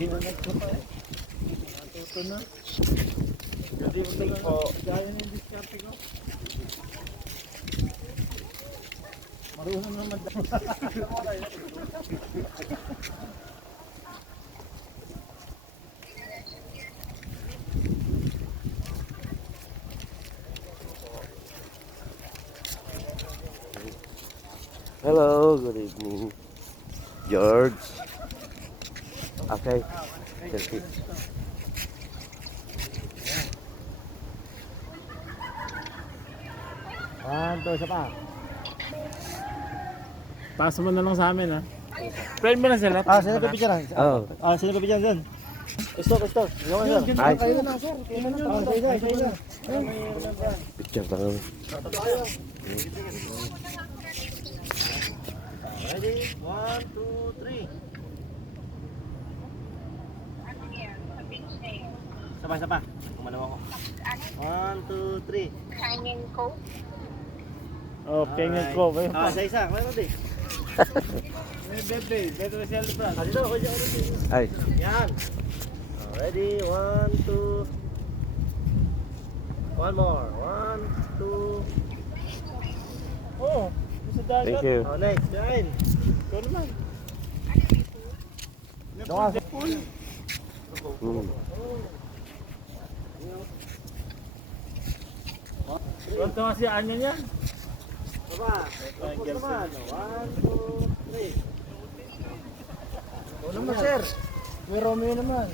Hindi na nagkapa eh. Natuto na. Hindi ko lang po. Gaya na yung diskarte ko. Marunong naman daw. Hello, good evening. George. Okay. Selfie. Two, isa pa. Pass mo na lang sa amin ha. Friend mo na sila. Sila pipicturean. Oh. Sila pipicturean dyan. Stop. Yun, Ay. kayo na sir. Kayo na. Picture lang kami. Ready? 1, 2, 3. Sapa. Kumalaw ako. 1, 2, 3. Hanging coat. Oh, pengen ko. Isa. Mayroon din. May bebe na siya libran. Dito, ako dyan. Ay. Yan. Ready? 1, 2. One more. 1, 2. Oh, sa dagat. Thank you. Oh, next. Kain. Ito naman. Doon ka. Doon ka kasi anyo niya. Baba. Tapos naman. 1, 2, 3. Ito naman, sir. May Romeo naman.